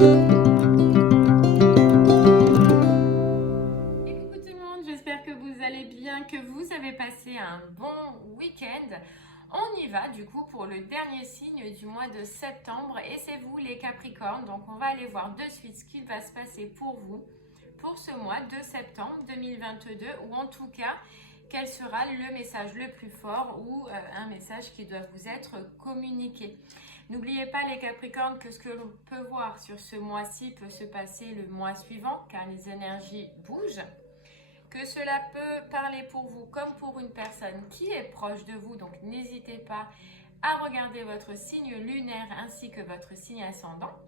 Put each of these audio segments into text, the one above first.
Et coucou tout le monde, j'espère que vous allez bien, que vous avez passé un bon week-end. On y va du coup pour le dernier signe du mois de septembre et c'est vous les Capricornes. Donc on va aller voir de suite ce qu'il va se passer pour vous pour ce mois de septembre 2022 ou en tout cas quel sera le message le plus fort ou un message qui doit vous être communiqué. N'oubliez pas les Capricornes que ce que l'on peut voir sur ce mois-ci peut se passer le mois suivant car les énergies bougent. Que cela peut parler pour vous comme pour une personne qui est proche de vous, donc n'hésitez pas à regarder votre signe lunaire ainsi que votre signe ascendant.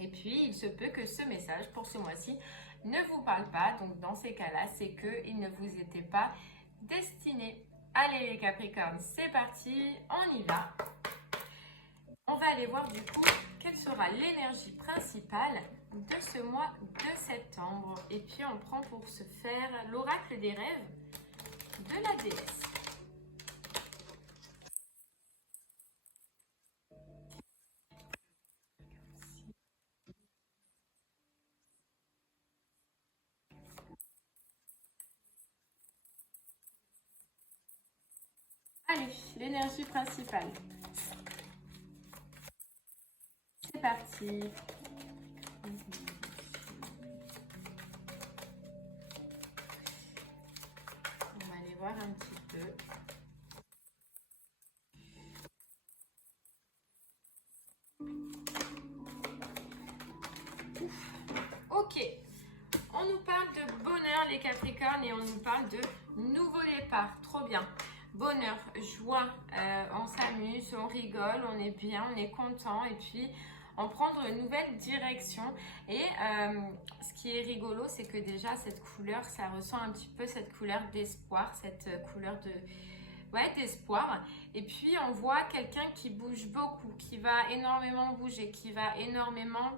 Et puis, il se peut que ce message pour ce mois-ci ne vous parle pas, donc dans ces cas-là, c'est qu'il ne vous était pas destiné. Allez les Capricornes, c'est parti, on y va. On va aller voir du coup quelle sera l'énergie principale de ce mois de septembre. Et puis on prend pour ce faire l'oracle des rêves de la déesse. Allez, l'énergie principale. C'est parti. On va aller voir un petit peu. Ok, on nous parle de bonheur les Capricornes et on nous parle de nouveau départ. Trop bien. Bonheur, joie, on s'amuse, on rigole, on est bien, on est content et puis on prend de nouvelles directions. Et ce qui est rigolo, c'est que déjà cette couleur, ça ressent un petit peu cette couleur d'espoir, cette couleur de... Ouais, d'espoir. Et puis on voit quelqu'un qui bouge beaucoup, qui va énormément bouger, qui va énormément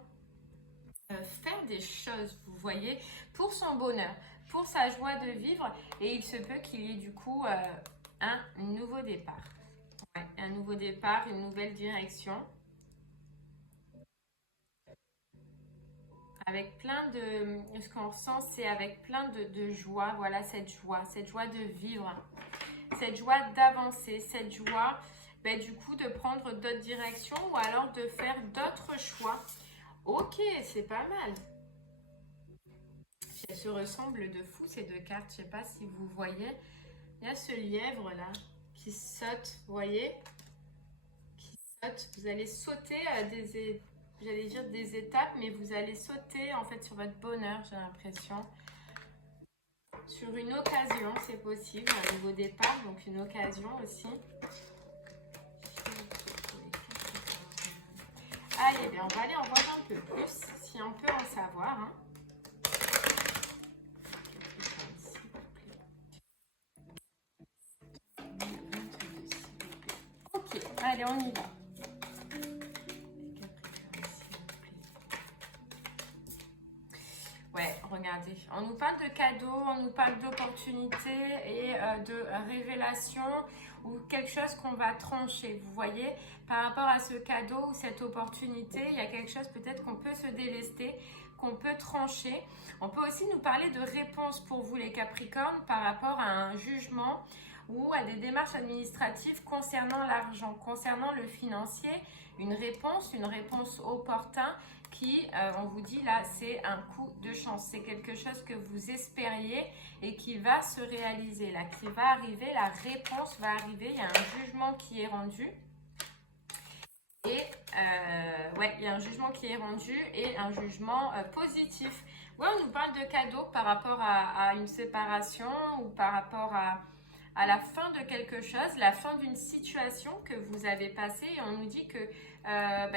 faire des choses, vous voyez, pour son bonheur, pour sa joie de vivre. Et il se peut qu'il y ait du coup un nouveau départ. Ouais, un nouveau départ, une nouvelle direction. Avec plein de... Ce qu'on ressent, c'est avec plein de joie. Voilà, cette joie de vivre, cette joie d'avancer, cette joie ben, du coup de prendre d'autres directions ou alors de faire d'autres choix. Ok, c'est pas mal. Elles se ressemblent de fou ces deux cartes. Je sais pas si vous voyez. Il y a ce lièvre là qui saute, vous voyez, qui saute. Vous allez sauter j'allais dire des étapes, mais vous allez sauter en fait sur votre bonheur, j'ai l'impression. Sur une occasion, c'est possible, un nouveau départ, donc une occasion aussi. Allez, bien, on va aller en voir un peu plus, si on peut en savoir. Hein. Ok, allez, on y va. Ouais, regardez, on nous parle de cadeaux, on nous parle d'opportunités et de révélations ou quelque chose qu'on va trancher. Vous voyez, par rapport à ce cadeau ou cette opportunité, il y a quelque chose peut-être qu'on peut se délester, qu'on peut trancher. On peut aussi nous parler de réponses pour vous les Capricornes par rapport à un jugement ou à des démarches administratives concernant l'argent, concernant le financier, une réponse opportune qui, on vous dit là, c'est un coup de chance. C'est quelque chose que vous espériez et qui va se réaliser, là, qui va arriver, la réponse va arriver, il y a un jugement qui est rendu. Et ouais, il y a un jugement qui est rendu et un jugement positif. Ouais, on nous parle de cadeaux par rapport à une séparation ou par rapport à la fin de quelque chose, la fin d'une situation que vous avez passée. Et on nous dit que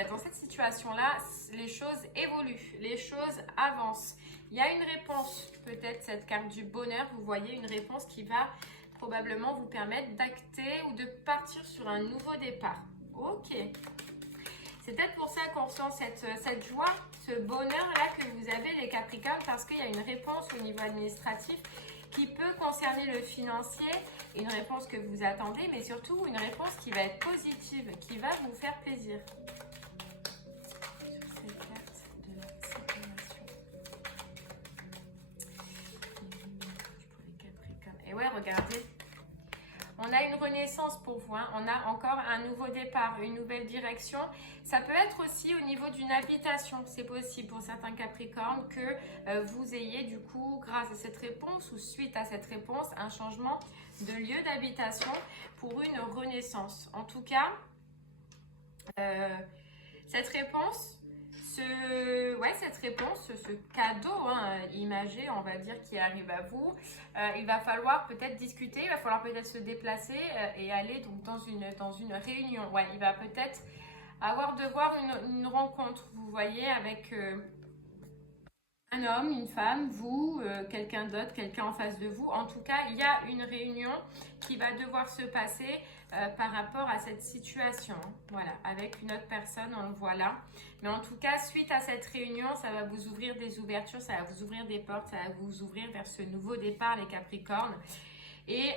dans cette situation-là, les choses évoluent, les choses avancent. Il y a une réponse, peut-être cette carte du bonheur, vous voyez, une réponse qui va probablement vous permettre d'acter ou de partir sur un nouveau départ. Ok. C'est peut-être pour ça qu'on ressent cette joie, ce bonheur-là que vous avez les Capricornes, parce qu'il y a une réponse au niveau administratif qui peut concerner le financier, une réponse que vous attendez, mais surtout une réponse qui va être positive, qui va vous faire plaisir. Sur cette carte de regardez. On a une renaissance pour vous, hein. On a encore un nouveau départ, une nouvelle direction. Ça peut être aussi au niveau d'une habitation. C'est possible pour certains Capricornes que vous ayez du coup, grâce à cette réponse ou suite à cette réponse, un changement de lieu d'habitation pour une renaissance. En tout cas, cette réponse, ce cadeau imagé, on va dire, qui arrive à vous, il va falloir peut-être discuter, il va falloir peut-être se déplacer et aller donc dans une réunion. Ouais, il va peut-être devoir une rencontre, vous voyez, avec un homme, une femme, vous, quelqu'un d'autre, quelqu'un en face de vous. En tout cas, il y a une réunion qui va devoir se passer par rapport à cette situation. Voilà, avec une autre personne, on le voit là. Mais en tout cas, suite à cette réunion, ça va vous ouvrir des ouvertures, ça va vous ouvrir des portes, ça va vous ouvrir vers ce nouveau départ, les Capricornes. Et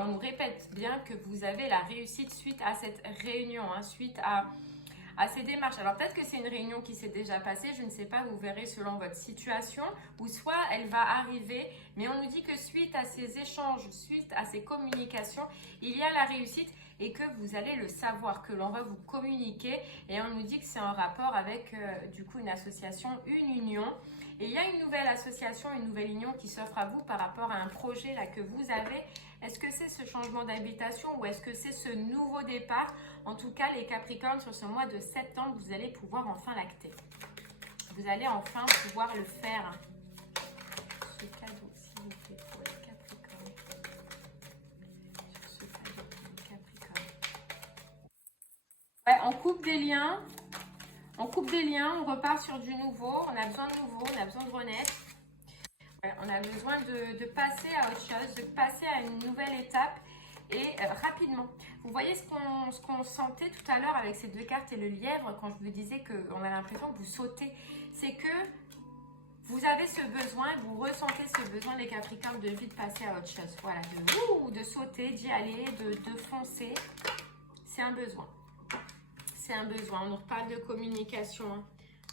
on nous répète bien que vous avez la réussite suite à cette réunion, hein, suite à ces démarches. Alors peut-être que c'est une réunion qui s'est déjà passée, je ne sais pas, vous verrez selon votre situation, ou soit elle va arriver, mais on nous dit que suite à ces échanges, suite à ces communications, il y a la réussite et que vous allez le savoir, que l'on va vous communiquer, et on nous dit que c'est en rapport avec du coup une association, une union. Et il y a une nouvelle association, une nouvelle union qui s'offre à vous par rapport à un projet là que vous avez. Est-ce que c'est ce changement d'habitation ou est-ce que c'est ce nouveau départ? En tout cas, les Capricornes, sur ce mois de septembre, vous allez pouvoir enfin l'acter. Vous allez enfin pouvoir le faire. Ce cadeau, s'il vous plaît, pour les Capricornes. Sur ce cadeau pour les Capricornes. Ouais, on coupe des liens. On coupe des liens, on repart sur du nouveau. On a besoin de nouveau, on a besoin de renaître. On a besoin de passer à autre chose, de passer à une nouvelle étape et rapidement. Vous voyez ce qu'on sentait tout à l'heure avec ces deux cartes et le lièvre, quand je vous disais qu'on a l'impression que vous sautez, c'est que vous avez ce besoin, vous ressentez ce besoin, les Capricornes, de vite passer à autre chose. Voilà, de sauter, d'y aller, de foncer. C'est un besoin. C'est un besoin. On nous reparle de communication, hein.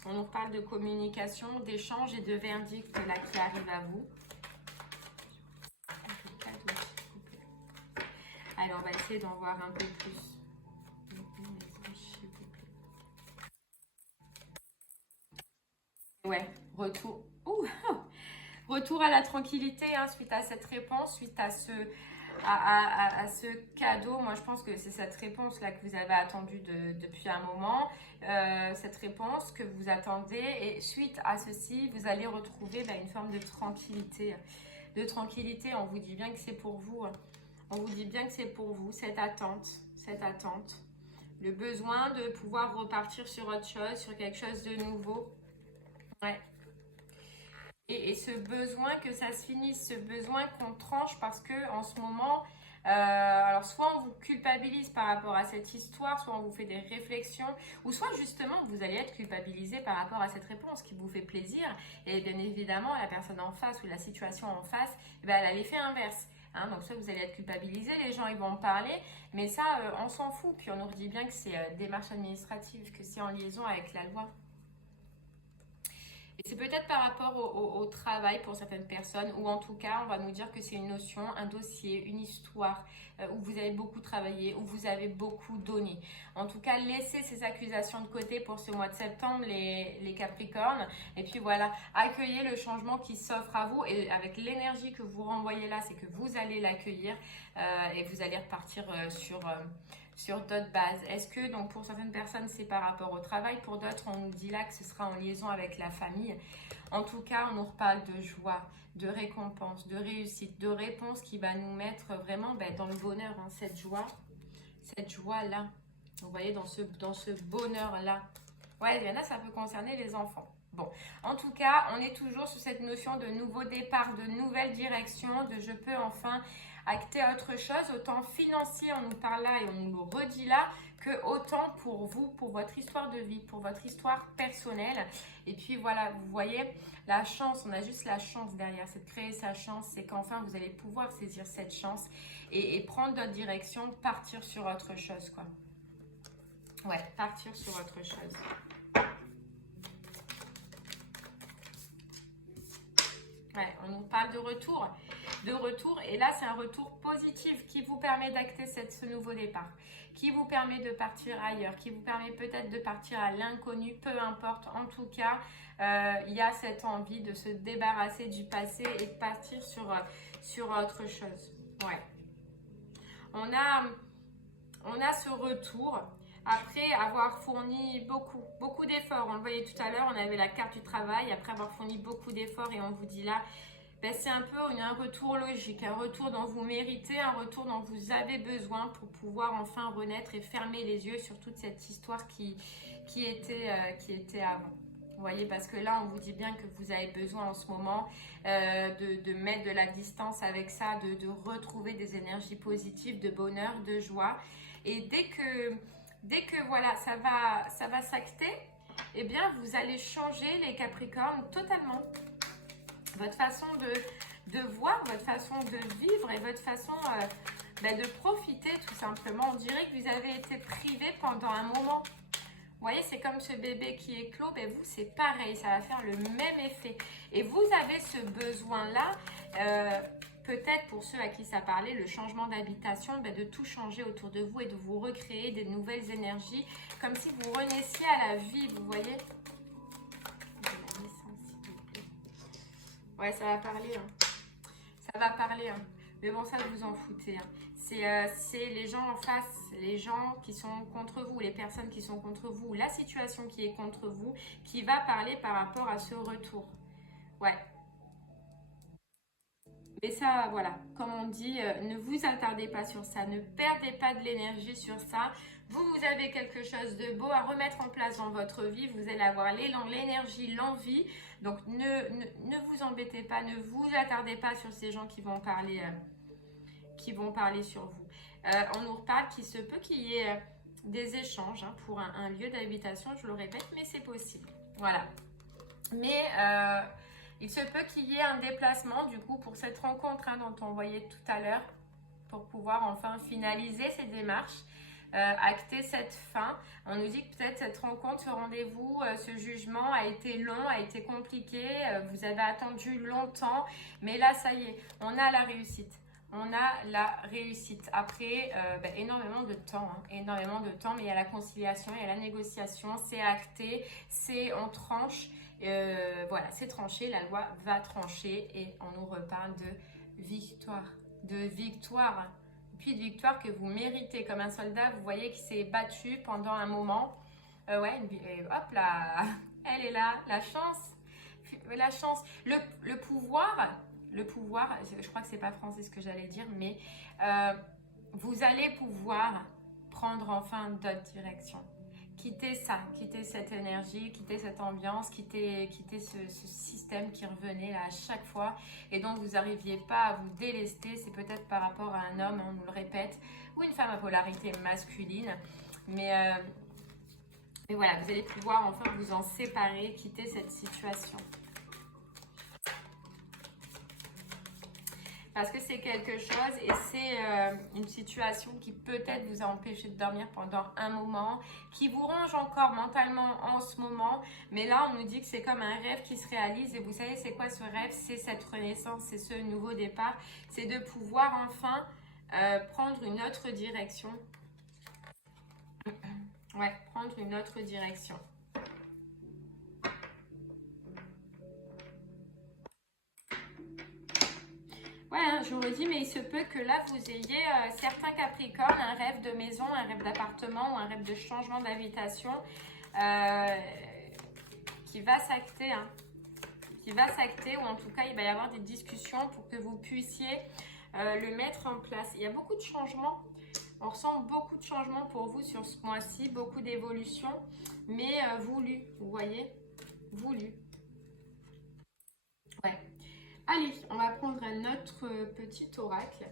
On nous parle de communication, d'échange et de verdict là qui arrive à vous. Allez, on va essayer d'en voir un peu plus. Ouais, retour. Retour à la tranquillité, hein, suite à cette réponse, suite à ce cadeau. Moi, je pense que c'est cette réponse-là que vous avez attendue depuis un moment. Cette réponse que vous attendez. Et suite à ceci, vous allez retrouver une forme de tranquillité. De tranquillité, on vous dit bien que c'est pour vous. On vous dit bien que c'est pour vous, cette attente. Le besoin de pouvoir repartir sur autre chose, sur quelque chose de nouveau. Ouais. Et ce besoin que ça se finisse, ce besoin qu'on tranche parce que en ce moment, alors soit on vous culpabilise par rapport à cette histoire, soit on vous fait des réflexions, ou soit justement vous allez être culpabilisé par rapport à cette réponse qui vous fait plaisir. Et bien évidemment, la personne en face ou la situation en face, elle a l'effet inverse. Hein, donc soit vous allez être culpabilisé, les gens ils vont en parler, mais ça on s'en fout. Puis on nous redit bien que c'est démarche administrative, que c'est en liaison avec la loi. Et c'est peut-être par rapport au travail pour certaines personnes, ou en tout cas, on va nous dire que c'est une notion, un dossier, une histoire où vous avez beaucoup travaillé, où vous avez beaucoup donné. En tout cas, laissez ces accusations de côté pour ce mois de septembre, les Capricornes. Et puis voilà, accueillez le changement qui s'offre à vous. Et avec l'énergie que vous renvoyez là, c'est que vous allez l'accueillir et vous allez repartir sur d'autres bases. Est-ce que, donc pour certaines personnes, c'est par rapport au travail, pour d'autres, on nous dit là que ce sera en liaison avec la famille. En tout cas, on nous reparle de joie, de récompense, de réussite, de réponse qui va nous mettre vraiment dans le bonheur, hein, cette joie-là. Vous voyez, dans ce bonheur-là. Ouais, il y en a, ça peut concerner les enfants. Bon, en tout cas, on est toujours sur cette notion de nouveau départ, de nouvelle direction, de je peux enfin acter autre chose, autant financier, on nous parle là et on nous le redit là, que autant pour vous, pour votre histoire de vie, pour votre histoire personnelle. Et puis voilà, vous voyez, la chance, on a juste la chance derrière, c'est de créer sa chance, c'est qu'enfin vous allez pouvoir saisir cette chance et prendre d'autres directions, partir sur autre chose, quoi. Ouais, partir sur autre chose. Ouais, on nous parle de retour. de retour. Et là, c'est un retour positif qui vous permet d'acter ce nouveau départ, qui vous permet de partir ailleurs, qui vous permet peut-être de partir à l'inconnu, peu importe. En tout cas, il y a cette envie de se débarrasser du passé et de partir sur autre chose. Ouais. On a ce retour après avoir fourni beaucoup d'efforts. On le voyait tout à l'heure, on avait la carte du travail, après avoir fourni beaucoup d'efforts et on vous dit là, ben c'est un peu un retour logique, un retour dont vous méritez, un retour dont vous avez besoin pour pouvoir enfin renaître et fermer les yeux sur toute cette histoire qui était avant. Vous voyez, parce que là, on vous dit bien que vous avez besoin en ce moment de mettre de la distance avec ça, de retrouver des énergies positives, de bonheur, de joie. Et dès que voilà, ça va s'acter, eh bien, vous allez changer les Capricornes totalement. Votre façon de voir, votre façon de vivre et votre façon de profiter tout simplement. On dirait que vous avez été privé pendant un moment. Vous voyez, c'est comme ce bébé qui éclot, ben vous, c'est pareil, ça va faire le même effet. Et vous avez ce besoin-là, peut-être pour ceux à qui ça parlait, le changement d'habitation, de tout changer autour de vous et de vous recréer des nouvelles énergies, comme si vous renaissiez à la vie, vous voyez. Ouais, ça va parler, hein. Ça va parler, hein. Mais bon, ça, vous en foutez, hein. C'est les gens en face, les gens qui sont contre vous, les personnes qui sont contre vous, la situation qui est contre vous, qui va parler par rapport à ce retour. Ouais. Mais ça, voilà, comme on dit, ne vous attardez pas sur ça, ne perdez pas de l'énergie sur ça. Vous avez quelque chose de beau à remettre en place dans votre vie. Vous allez avoir l'élan, l'énergie, l'envie. Donc, ne vous embêtez pas, ne vous attardez pas sur ces gens qui vont parler sur vous. On nous reparle qu'il se peut qu'il y ait des échanges pour un lieu d'habitation, je le répète, mais c'est possible. Voilà. Mais il se peut qu'il y ait un déplacement du coup pour cette rencontre dont on voyait tout à l'heure, pour pouvoir enfin finaliser ces démarches, acter cette fin. On nous dit que peut-être cette rencontre, ce rendez-vous, ce jugement a été long, a été compliqué, vous avez attendu longtemps, mais là ça y est, on a la réussite. On a la réussite. Après, énormément de temps, énormément de temps, mais il y a la conciliation, il y a la négociation, c'est acté, on tranche. Voilà, c'est tranché, la loi va trancher et on nous reparle de victoire. Puis de victoire que vous méritez. Comme un soldat, vous voyez qui s'est battu pendant un moment. Hop là, elle est là, la chance. Le pouvoir, je crois que c'est pas français ce que j'allais dire, mais vous allez pouvoir prendre enfin d'autres directions. Quitter ça, quitter cette énergie, quitter cette ambiance, quitter ce système qui revenait là à chaque fois et dont vous n'arriviez pas à vous délester. C'est peut-être par rapport à un homme, on nous le répète, ou une femme à polarité masculine. Mais voilà, vous allez pouvoir enfin vous en séparer, quitter cette situation. Parce que c'est quelque chose et c'est une situation qui peut-être vous a empêché de dormir pendant un moment, qui vous ronge encore mentalement en ce moment. Mais là, on nous dit que c'est comme un rêve qui se réalise. Et vous savez, c'est quoi ce rêve? C'est cette renaissance, c'est ce nouveau départ. C'est de pouvoir enfin prendre une autre direction. Ouais, prendre une autre direction. Ouais, je vous le dis, mais il se peut que là, vous ayez certains Capricornes, un rêve de maison, un rêve d'appartement ou un rêve de changement d'habitation qui va s'acter. Qui va s'acter, ou en tout cas, il va y avoir des discussions pour que vous puissiez le mettre en place. Il y a beaucoup de changements. On ressent beaucoup de changements pour vous sur ce mois-ci, beaucoup d'évolutions, mais voulu, vous voyez, voulu. Ouais. Allez, on va prendre un autre petit oracle.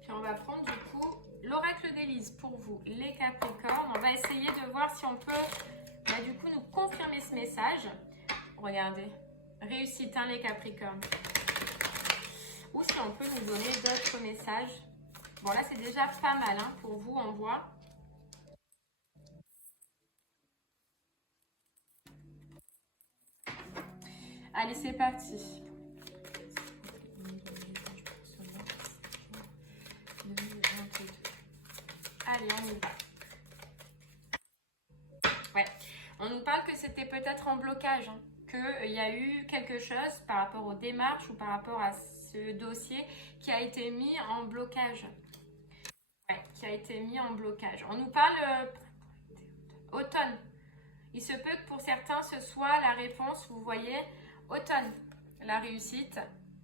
Puis on va prendre du coup l'oracle d'Élise pour vous, les Capricornes. On va essayer de voir si on peut du coup nous confirmer ce message. Regardez, réussite les Capricornes. Ou si on peut nous donner d'autres messages. Bon là c'est déjà pas mal pour vous, on voit. Allez, c'est parti. Allez, on y va. Ouais, on nous parle que c'était peut-être en blocage, hein, qu'il y a eu quelque chose par rapport aux démarches ou par rapport à ce dossier qui a été mis en blocage. Ouais, qui a été mis en blocage. On nous parle automne. Il se peut que pour certains, ce soit la réponse, vous voyez, automne, la réussite.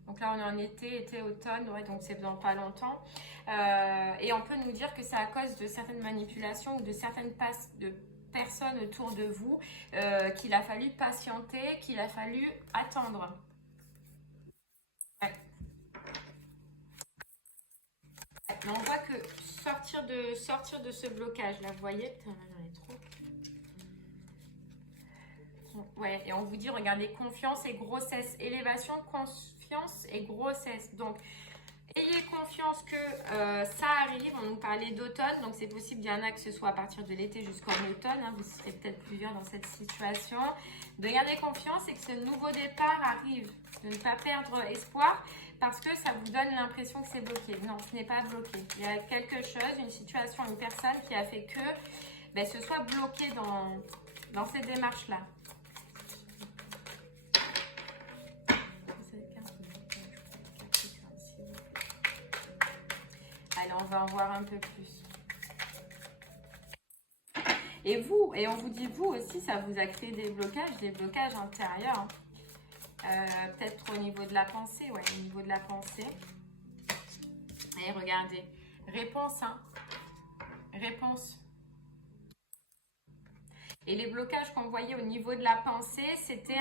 Donc là, on est en été, automne, ouais, donc c'est dans pas longtemps. Et on peut nous dire que c'est à cause de certaines manipulations ou de certaines personnes autour de vous qu'il a fallu patienter, qu'il a fallu attendre. Ouais. Mais on voit que sortir de ce blocage, là, vous voyez, putain, j'en ai trop. Ouais, et on vous dit, regardez, confiance et grossesse, élévation, confiance et grossesse. Donc, ayez confiance que ça arrive. On nous parlait d'automne, donc c'est possible, il y en a que ce soit à partir de l'été jusqu'en automne. Hein, vous serez peut-être plusieurs dans cette situation. De garder confiance et que ce nouveau départ arrive. De ne pas perdre espoir parce que ça vous donne l'impression que c'est bloqué. Non, ce n'est pas bloqué. Il y a quelque chose, une situation, une personne qui a fait que ce soit bloqué dans cette démarche-là. Allez, on va en voir un peu plus. Et vous, et on vous dit, vous aussi, ça vous a créé des blocages intérieurs. Hein. Peut-être au niveau de la pensée, ouais, au niveau de la pensée. Et regardez, réponse, hein. Réponse. Et les blocages qu'on voyait au niveau de la pensée, c'était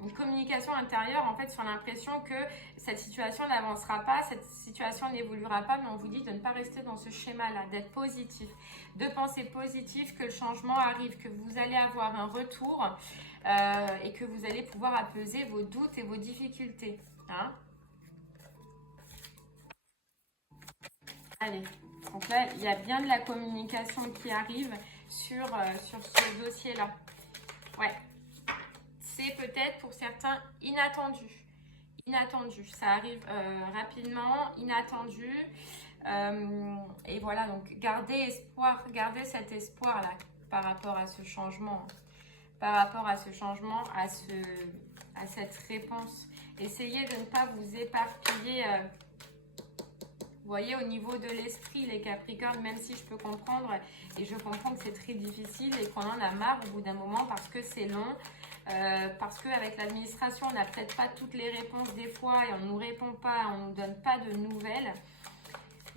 une communication intérieure, en fait, sur l'impression que cette situation n'avancera pas, cette situation n'évoluera pas, mais on vous dit de ne pas rester dans ce schéma-là, d'être positif, de penser positif, que le changement arrive, que vous allez avoir un retour et que vous allez pouvoir apaiser vos doutes et vos difficultés. Hein? Allez, donc là, il y a bien de la communication qui arrive sur ce dossier-là. Ouais. C'est peut-être pour certains inattendu. Inattendu. Ça arrive rapidement, inattendu. Et voilà, donc gardez espoir, gardez cet espoir-là par rapport à ce changement. Par rapport à ce changement, à cette réponse. Essayez de ne pas vous éparpiller. Vous voyez, au niveau de l'esprit, les Capricornes, même si je peux comprendre, et je comprends que c'est très difficile et qu'on en a marre au bout d'un moment parce que c'est long, parce qu'avec l'administration, on n'a peut-être pas toutes les réponses des fois et on ne nous répond pas, on ne nous donne pas de nouvelles.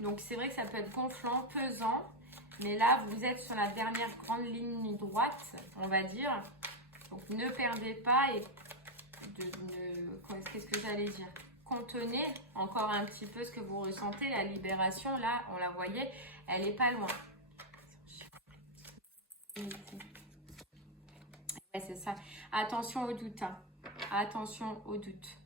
Donc c'est vrai que ça peut être gonflant, pesant, mais là, vous êtes sur la dernière grande ligne droite, on va dire. Donc ne perdez pas et qu'est-ce que j'allais dire ? Contenez encore un petit peu ce que vous ressentez. La libération, là, on la voyait, elle n'est pas loin. Ouais, c'est ça. Attention aux doutes. Hein. Attention aux doutes.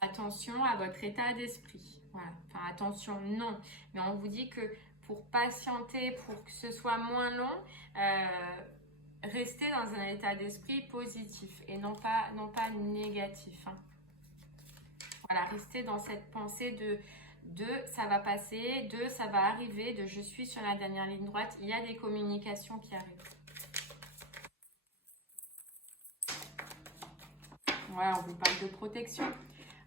Attention à votre état d'esprit. Voilà. Enfin, attention, non. Mais on vous dit que pour patienter, pour que ce soit moins long, restez dans un état d'esprit positif et non pas négatif. Hein. Voilà, restez dans cette pensée de ça va passer, de ça va arriver, de je suis sur la dernière ligne droite. Il y a des communications qui arrivent. Voilà, on vous parle de protection.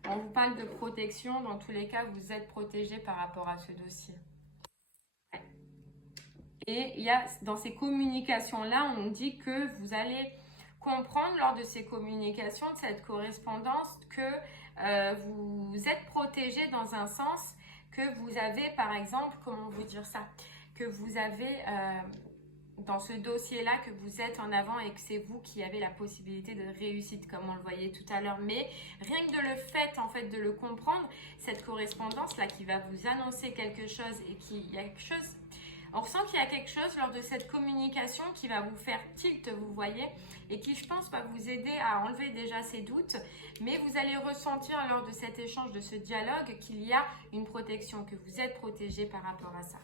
On vous parle de protection. Dans tous les cas, vous êtes protégé par rapport à ce dossier. Et il y a, dans ces communications-là, on dit que vous allez comprendre lors de ces communications, de cette correspondance, que vous êtes protégé dans un sens que vous avez, par exemple, comment vous dire ça, que vous avez dans ce dossier-là, que vous êtes en avant et que c'est vous qui avez la possibilité de réussite, comme on le voyait tout à l'heure. Mais rien que de le fait, en fait, de le comprendre, cette correspondance-là qui va vous annoncer quelque chose et il y a quelque chose... On ressent qu'il y a quelque chose lors de cette communication qui va vous faire tilt, vous voyez, et qui, je pense, va vous aider à enlever déjà ces doutes. Mais vous allez ressentir lors de cet échange, de ce dialogue, qu'il y a une protection, que vous êtes protégé par rapport à ça.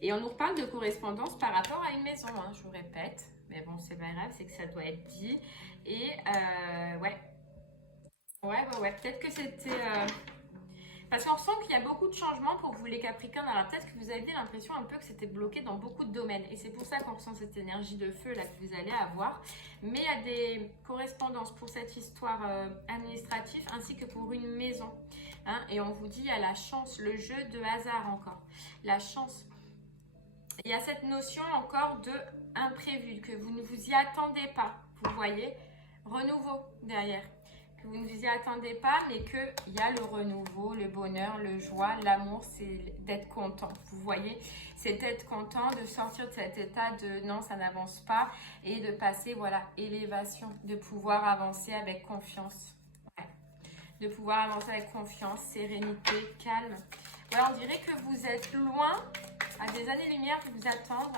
Et on nous reparle de correspondance par rapport à une maison, hein, je vous répète. Mais bon, c'est pas grave, c'est que ça doit être dit. Et ouais. Ouais. Peut-être que c'était... Parce qu'on ressent qu'il y a beaucoup de changements pour vous les Capricornes. Alors peut-être que vous aviez l'impression un peu que c'était bloqué dans beaucoup de domaines. Et c'est pour ça qu'on ressent cette énergie de feu là que vous allez avoir. Mais il y a des correspondances pour cette histoire administrative ainsi que pour une maison. Hein. Et on vous dit, il y a la chance, le jeu de hasard encore. La chance. Il y a cette notion encore de imprévu, que vous ne vous y attendez pas. Vous voyez, renouveau derrière. Que vous ne vous y attendez pas, mais qu'il y a le renouveau, le bonheur, le joie, l'amour, c'est d'être content. Vous voyez, c'est d'être content, de sortir de cet état de non, ça n'avance pas et de passer, voilà, élévation, de pouvoir avancer avec confiance. Ouais. De pouvoir avancer avec confiance, sérénité, calme. Voilà, on dirait que vous êtes loin, à des années-lumière, de vous attendre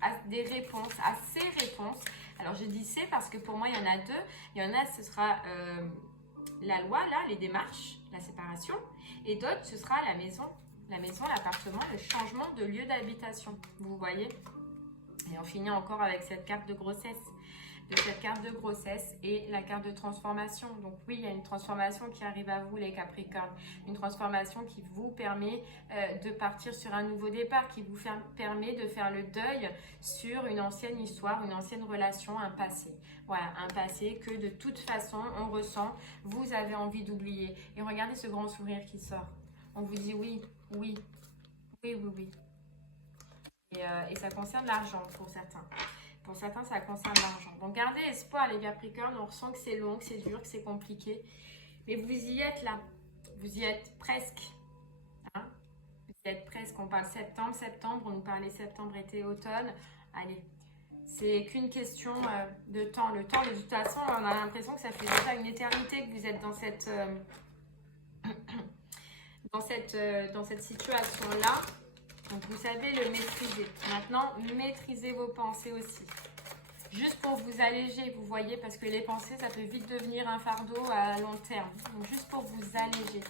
à des réponses, à ces réponses. Alors, je dis c'est parce que pour moi, il y en a deux. Il y en a, ce sera la loi, là, les démarches, la séparation. Et d'autres, ce sera la maison, l'appartement, le changement de lieu d'habitation. Vous voyez? Et on finit encore avec cette carte de grossesse. Et la carte de transformation. Donc oui, il y a une transformation qui arrive à vous, les Capricornes. Une transformation qui vous permet de partir sur un nouveau départ, qui vous permet de faire le deuil sur une ancienne histoire, une ancienne relation, un passé. Voilà, un passé que de toute façon, on ressent, vous avez envie d'oublier. Et regardez ce grand sourire qui sort. On vous dit oui. Et ça concerne l'argent pour certains. Pour certains, ça concerne l'argent. Donc, gardez espoir, les Capricornes. On ressent que c'est long, que c'est dur, que c'est compliqué. Mais vous y êtes là. Vous y êtes presque. Hein, vous y êtes presque. On parle septembre. On nous parlait septembre, été, automne. Allez, c'est qu'une question de temps. Le temps, de toute façon, on a l'impression que ça fait déjà une éternité que vous êtes dans cette, dans cette situation-là. Donc, vous savez le maîtriser. Maintenant, maîtrisez vos pensées aussi. Juste pour vous alléger, vous voyez, parce que les pensées, ça peut vite devenir un fardeau à long terme. Donc, juste pour vous alléger.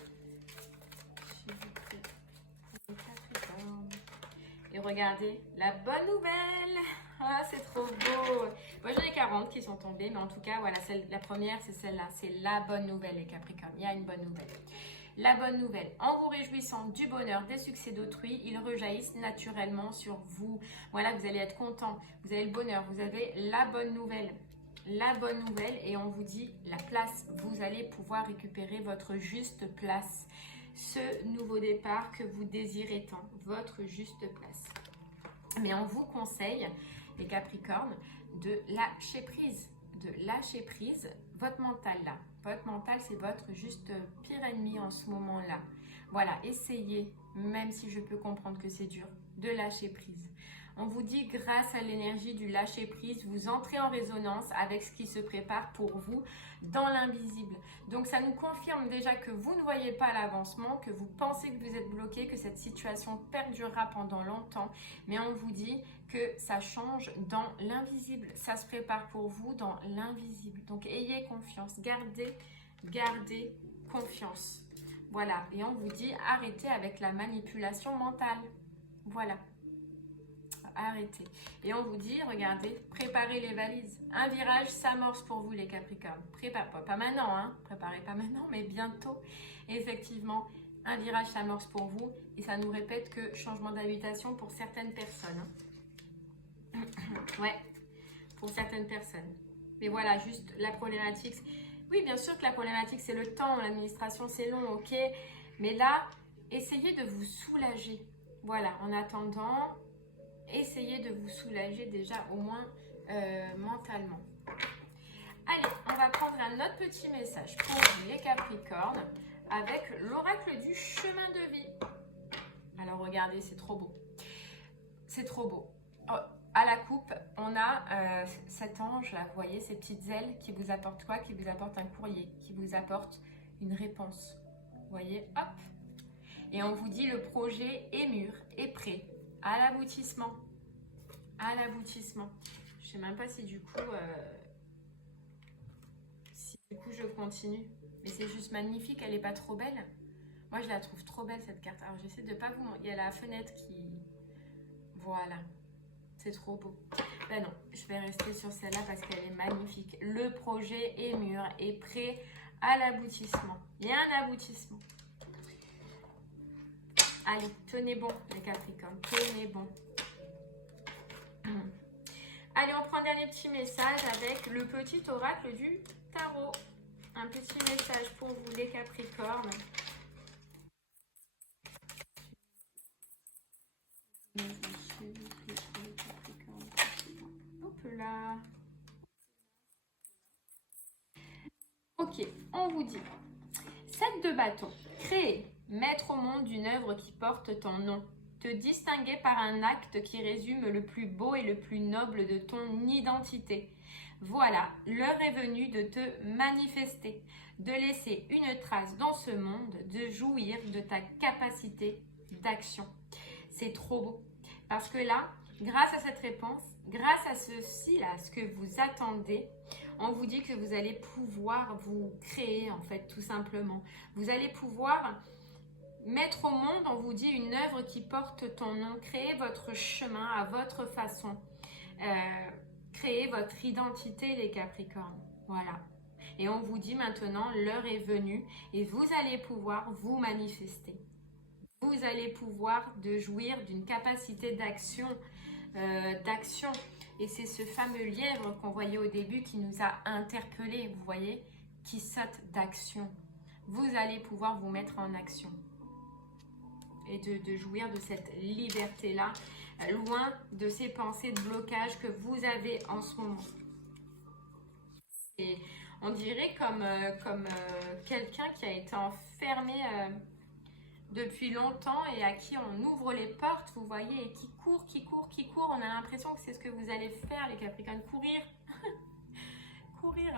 Et regardez, la bonne nouvelle. Ah, c'est trop beau. Moi, j'en ai 40 qui sont tombées, mais en tout cas, voilà, la première, c'est celle-là. C'est la bonne nouvelle, les Capricornes. Il y a une bonne nouvelle. La bonne nouvelle, en vous réjouissant du bonheur, des succès d'autrui, ils rejaillissent naturellement sur vous. Voilà, vous allez être content, vous avez le bonheur, vous avez la bonne nouvelle. La bonne nouvelle, et on vous dit la place. Vous allez pouvoir récupérer votre juste place. Ce nouveau départ que vous désirez tant, votre juste place. Mais on vous conseille, les Capricornes, de lâcher prise. De lâcher prise votre mental là. Votre mental, c'est votre juste pire ennemi en ce moment-là. Voilà, essayez, même si je peux comprendre que c'est dur, de lâcher prise. On vous dit, grâce à l'énergie du lâcher prise, vous entrez en résonance avec ce qui se prépare pour vous dans l'invisible. Donc, ça nous confirme déjà que vous ne voyez pas l'avancement, que vous pensez que vous êtes bloqué, que cette situation perdurera pendant longtemps. Mais on vous dit que ça change dans l'invisible. Ça se prépare pour vous dans l'invisible. Donc, ayez confiance. Gardez confiance. Voilà. Et on vous dit, arrêtez avec la manipulation mentale. Voilà. Arrêtez. Et on vous dit, regardez, préparez les valises. Un virage s'amorce pour vous, les Capricornes. Pas maintenant, hein. Préparez pas maintenant, mais bientôt. Et effectivement, un virage s'amorce pour vous. Et ça nous répète que changement d'habitation pour certaines personnes. Ouais, pour certaines personnes. Mais voilà, juste la problématique. Oui, bien sûr que la problématique, c'est le temps. L'administration, c'est long, ok. Mais là, essayez de vous soulager. Voilà, en attendant... Essayez de vous soulager déjà au moins mentalement. Allez, on va prendre un autre petit message pour les Capricornes avec l'oracle du chemin de vie. Alors regardez, c'est trop beau. C'est trop beau. Oh, à la coupe, on a cet ange là, vous voyez, ces petites ailes qui vous apportent quoi? Qui vous apportent un courrier, qui vous apporte une réponse. Vous voyez, hop. Et on vous dit le projet est mûr, est prêt. À l'aboutissement. À l'aboutissement. Je ne sais même pas si du coup je continue. Mais c'est juste magnifique. Elle n'est pas trop belle. Moi, je la trouve trop belle cette carte. Alors, j'essaie de ne pas vous... Il y a la fenêtre qui... Voilà. C'est trop beau. Ben non, je vais rester sur celle-là parce qu'elle est magnifique. Le projet est mûr et prêt à l'aboutissement. Il y a un aboutissement. Allez, tenez bon les Capricornes, tenez bon. Allez, on prend un dernier petit message avec le petit oracle du tarot. Un petit message pour vous les Capricornes. Hop là. Ok, on vous dit. 7 de bâton. Créer, mettre au monde une œuvre qui porte ton nom. Te distinguer par un acte qui résume le plus beau et le plus noble de ton identité. Voilà, l'heure est venue de te manifester, de laisser une trace dans ce monde, de jouir de ta capacité d'action. C'est trop beau. Parce que là, grâce à cette réponse, grâce à ceci-là, ce que vous attendez, on vous dit que vous allez pouvoir vous créer, en fait, tout simplement. Vous allez pouvoir mettre au monde, on vous dit, une œuvre qui porte ton nom. Créer votre chemin à votre façon. Créer votre identité, les Capricornes. Voilà. Et on vous dit maintenant, l'heure est venue et vous allez pouvoir vous manifester. Vous allez pouvoir de jouir d'une capacité d'action. Et c'est ce fameux lièvre qu'on voyait au début qui nous a interpellés, vous voyez, qui saute d'action. Vous allez pouvoir vous mettre en action et de jouir de cette liberté-là, loin de ces pensées de blocage que vous avez en ce moment. Et on dirait comme quelqu'un qui a été enfermé depuis longtemps et à qui on ouvre les portes, vous voyez, et qui court, qui court, qui court. On a l'impression que c'est ce que vous allez faire, les Capricornes, courir. Courir.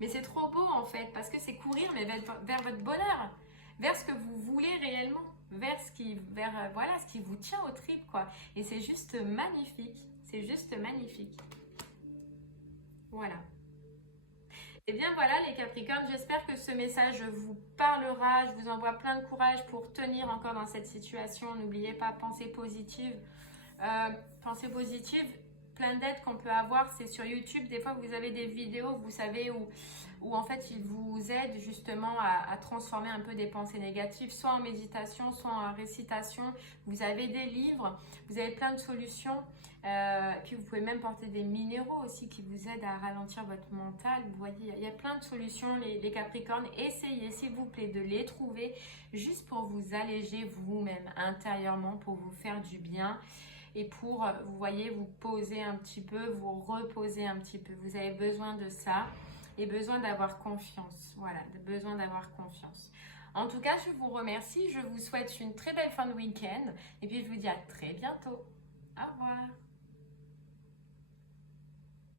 Mais c'est trop beau en fait, parce que c'est courir, mais vers votre bonheur, vers ce que vous voulez réellement, vers ce qui vous tient aux tripes, quoi. Et c'est juste magnifique, c'est juste magnifique. Voilà. Et bien voilà les Capricornes, j'espère que ce message vous parlera. Je vous envoie plein de courage pour tenir encore dans cette situation. N'oubliez pas, pensée positive. Pensée positive, plein d'aides qu'on peut avoir, c'est sur YouTube. Des fois, vous avez des vidéos, vous savez, où en fait, ils vous aident justement à transformer un peu des pensées négatives, soit en méditation, soit en récitation. Vous avez des livres, vous avez plein de solutions. Puis vous pouvez même porter des minéraux aussi qui vous aident à ralentir votre mental. Vous voyez, il y a plein de solutions, les Capricornes. Essayez, s'il vous plaît, de les trouver juste pour vous alléger vous-même intérieurement, pour vous faire du bien. Et pour, vous voyez, vous poser un petit peu, vous reposer un petit peu. Vous avez besoin de ça et besoin d'avoir confiance. Voilà, besoin d'avoir confiance. En tout cas, je vous remercie. Je vous souhaite une très belle fin de week-end. Et puis, je vous dis à très bientôt. Au revoir.